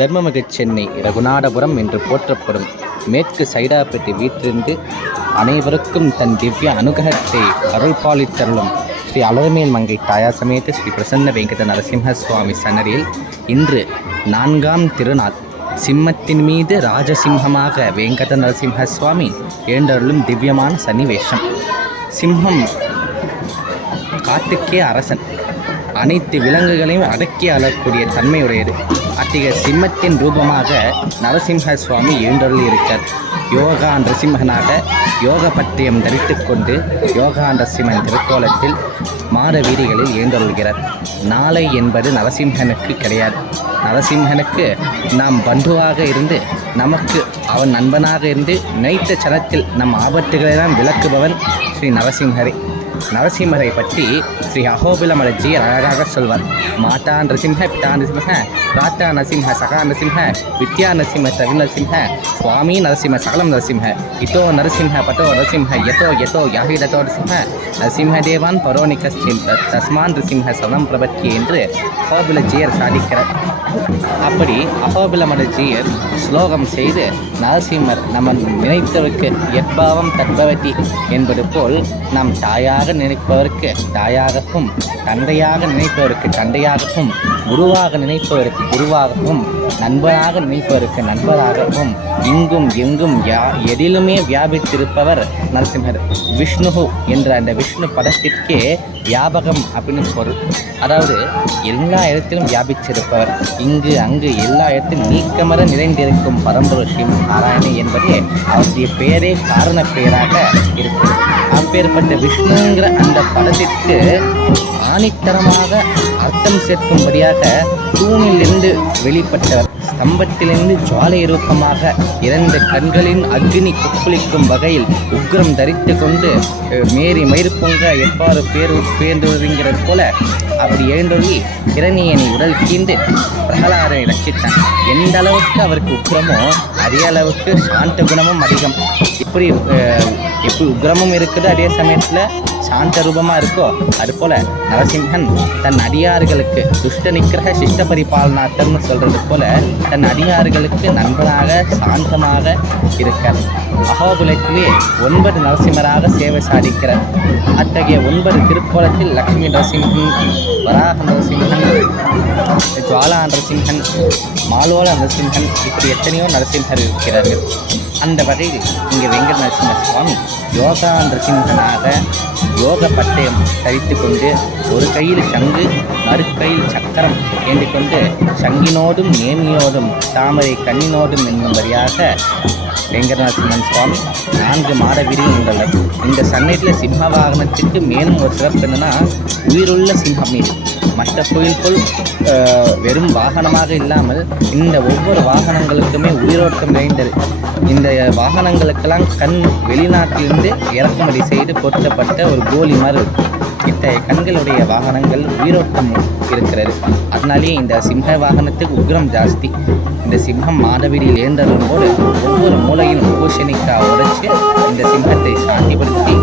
தர்மமிகு சென்னை ரகுநாதபுரம் என்று போற்றப்படும் மேற்கு சைதாப்பேட்டை வீட்டிலிருந்து அனைவருக்கும் தன் திவ்ய அனுகிரகத்தை அருள் பாலித்தருளும் ஸ்ரீ அலர்மேல் மங்கை தாயார் சமேத ஸ்ரீ பிரசன்ன வெங்கட நரசிம்ம சுவாமி சன்னதியில் இன்று 4ஆம் திருநாள் சிம்மத்தின் மீது ராஜசிம்மமாக வெங்கட நரசிம்ம சுவாமி எழுந்தருளும் திவ்யமான சன்னிவேஷம். சிம்மம் காட்டுக்கே அரசன், அனைத்து விலங்குகளையும் அடக்கி ஆளக்கூடிய தன்மையுடையது. அத்தகைய சிம்மத்தின் ரூபமாக நரசிம்ம சுவாமி எழுந்தருளி இருக்கார். யோகா நரசிம்மனாக யோக பட்டயம் தரித்து கொண்டு யோகா நரசிம்மன் திருக்கோலத்தில் மாட வீதிகளில் எழுந்தருள்கிறார். நாளை என்பது நரசிம்மனுக்கு கிடையாது. நரசிம்மனுக்கு நாம் பந்துவாக இருந்து நமக்கு அவன் நண்பனாக இருந்து நினைத்த சனத்தில் நம் ஆபத்துகளெல்லாம் விளக்குபவன் ஸ்ரீ நரசிம்மரே. நரசிம்மரை பற்றி ஸ்ரீ அகோபிலமலஜி அழகாக சொல்வார். மாதா நரசிம்ம, பிதா நரசிம்ம, பிராத்தா நரசிம்ம, சகா நரசிம்ம, வித்யா நரசிம்ம, தவி நரசிம்ம, சுவாமி நரசிம்ம, சகலம் நரசிம்ம, இதோ நரசிம்ம, பதோ நரசிம்ம, யதோ யதோ யாஹிதோ நரசிம்ம, நரசிம்ம தேவான் பரோனிகஸ்டின் தஸ்மான் நரசிம்ம சதம் பிரபத்தி என்று அகோபிலஜியர் சாதிக்கிறார். அப்படி அகோபிலமலஜியர் ஸ்லோகம் செய்து நரசிம்மர் நம்ம நினைத்தவருக்கு எட்பாவம் தத்பவதி என்பது போல் நாம் தாயாக நினைப்பவருக்கு தாயாகவும், தந்தையாக நினைப்பவருக்கு தந்தையாகவும், குருவாக நினைப்பவருக்கு குருவாகவும், நண்பராக நினைப்பவருக்கு நண்பராகவும், இங்கும் எங்கும் எதிலுமே வியாபித்திருப்பவர் நரசிம்மர். விஷ்ணு என்ற அந்த விஷ்ணு பதத்திற்கே வியாபகம் அப்படின்னு பொருள். அதாவது எல்லா இடத்திலும் வியாபிச்சிருப்பவர், இங்கு அங்கு எல்லா இடத்திலும் நீக்கமர நிறைந்திருக்கும் பரம்பொருள் ஸ்ரீமன் நாராயணி என்பதே அவருடைய பெயரே காரண பெயராக இருக்கிறது. அப்பேற்பட்ட விஷ்ணுங்கிற அந்த பதத்திற்கு ஆணித்தரமாக அர்த்தம் சேர்க்கும்படியாக தூணிலிருந்து வெளிப்பட்டவர், ஸ்தம்பத்திலிருந்து ஜுவாலை ரூபமாக 2 கண்களின் அக்னி கொப்பளிக்கும் வகையில் உக்ரம் தரித்து கொண்டு மேரி மயிர் பொங்க எவ்வாறு பேர்ந்துங்கிறது போல அப்படி எழுந்தொழி இரணியனை உடல் கீண்டு பிரகலாதனை ரட்சித்தான். எந்த அளவுக்கு அவருக்கு உக்ரமோ அதே அளவுக்கு சாந்த குணமும் அதிகம். எப்படி உக்ரமும் இருக்குது அதே சமயத்தில் சாந்த ரூபமாக இருக்கோ அதுபோல் நரசிம்மன் தன் அடியார்களுக்கு துஷ்ட நிக்கிரக சிஷ்ட பரிபாலனாத்தர்னு சொல்கிறது போல தன் அடியார்களுக்கு நண்பனாக சாந்தமாக இருக்கார். அகோபுலத்திலே 9 நரசிம்மராக சேவை சாதிக்கிறார். அத்தகைய 9 திருக்கோலத்தில் லக்ஷ்மி நரசிம்மன், வராக நரசிம்மன், ஜுவாலா நரசிம்மன், மாலோல நரசிம்மன், இப்படி எத்தனையோ நரசிம்மர் இருக்கிறார்கள். அந்த வகையில் இங்கே வெங்கட நரசிம்ம சுவாமி யோகா நரசிம்மனாக யோக பட்டயம் தரித்து கொண்டு ஒரு கையில் சங்கு மறு கையில் சக்கரம் ஏந்தி கொண்டு சங்கினோடும் நேமியோடும் தாமரை கண்ணினோடும் என்னும்படியாக வெங்கட நரசிம்மன் சுவாமி 4 மாட வீதியில் உள்ளனர். இந்த சன்னதியில் சிம்ம வாகனத்திற்கு மேலும் ஒரு சிறப்பு என்னன்னா, உயிருள்ள சிம்மம் இது. மற்ற கோயில் போல் வெறும் வாகனமாக இல்லாமல் இந்த ஒவ்வொரு வாகனங்களுக்குமே உயிரோட்டம் நிறைந்தது. இந்த வாகனங்களுக்கெல்லாம் கண் வெளிநாட்டிலிருந்து இறக்குமதி செய்து பொருத்தப்பட்ட ஒரு கோலி மாதிரி இருக்கும். இத்தகைய கண்களுடைய வாகனங்கள் உயிரோட்டம் இருக்கிறது. அதனாலேயே இந்த சிம்ம வாகனத்துக்கு உக்ரம் ஜாஸ்தி. இந்த சிம்மம் மாதவீதியில் ஏந்தரும் போது ஒவ்வொரு மூலையும் பூசணிக்காய் உடைச்சு இந்த சிம்மத்தை சாந்திப்படுத்தி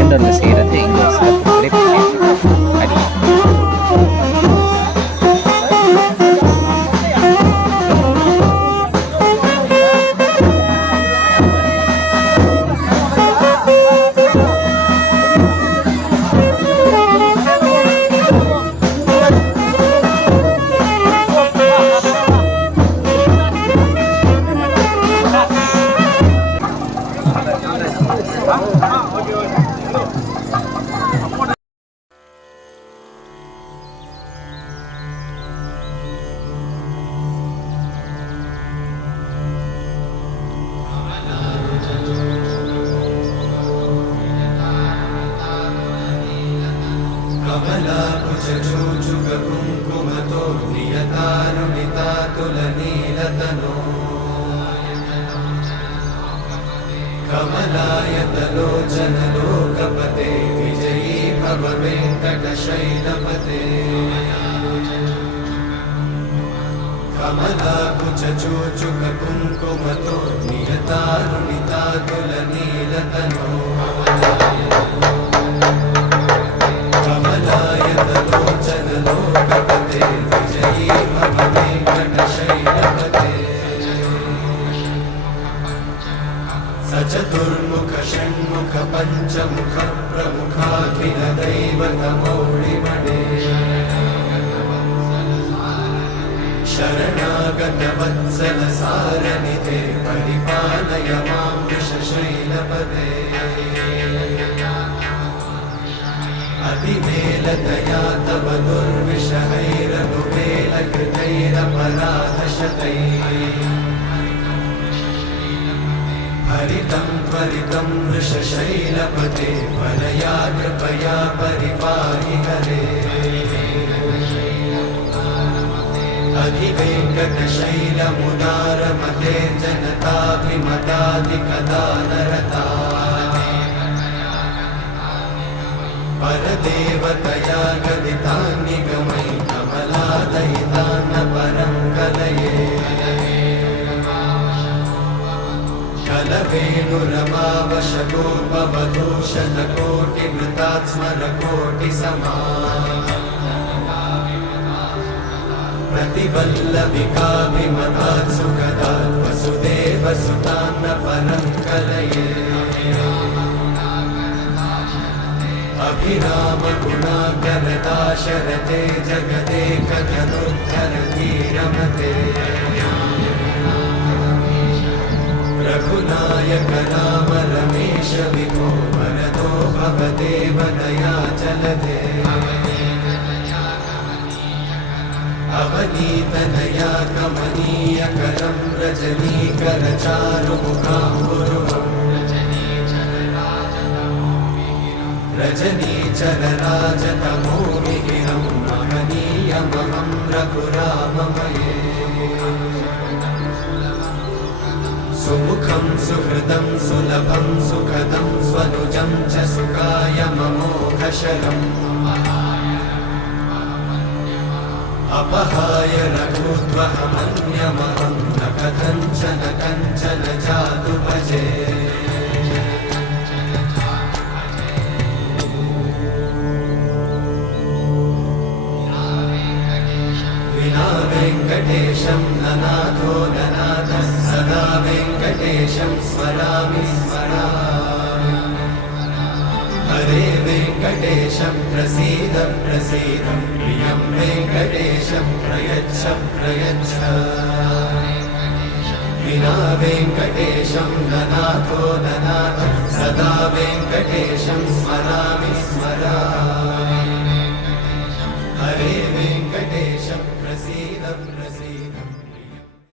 ஏந்தொன்று செய்கிறது இங்கே சிறப்பு குறிப்பு. कमलाकुचूचुककुङ्कुमतो नियतारुणितातुलनीलतनो कमलायतलोचनलोकपते विजयी भव वेङ्कटशैलपते कमलाकुचूचुककुङ्कुमतो नियतारुणितातुलनीलतनो कमलायतलोचनलोकपते विजयी भव वेङ्कटशैलपते गतवत्सलसारनिधे परिपालय मां वृषशैलपदे अतिवेलतया तव दुर्विषहैरनुवेलकृतैरपराधशतैः हरितं त्वरितं वृषशैलपते वरया कृपया परिपाहि हरे अधिवेङ्कटशैलमुदारमते जनताभिमताधिकदानरता परदेवतया गदितान्निगमै कमलादयितान्न परं कलये कलवेणुरमावशगोपवधूशतकोटिवृतात् स्मरकोटिसमा प्रतिवल्लविकाभिमतात् सुखदात् वसुदेवसुतान्न परं कलये अभिरामगुणाकरदाशरथे जगदेकधनुर्धरधीरमते रघुनायक राम रमेश विभो वरदो भवदेव दयाचलधे अवनीतनया कमनीयकरं रजनीकरचारुमुखाम्बुरुहम् रजनीचरराजतमोमिहिरं महनीयमहं रघुराममये सुमुखं सुहृदं सुलभं सुखदं स्वनुजं च सुखाय ममोघशरम् अपहाय रघुत्वहमन्यमहं न कथञ्चन जातु भजे विना वेङ्कटेशं ननाथो ननाथः सदा वेङ्कटेशं स्मरामि स्मरामि हरे वेङ्कटेशं प्रसीद प्रसीद प्रियं वेङ्कटेशं प्रयच्छ प्रयच्छ विना वेङ्कटेशं ननाथो ननाथः सदा वेङ्कटेशं स्मरामि स्मरामि हरे वेङ्कटेशं प्रसीद प्रसीद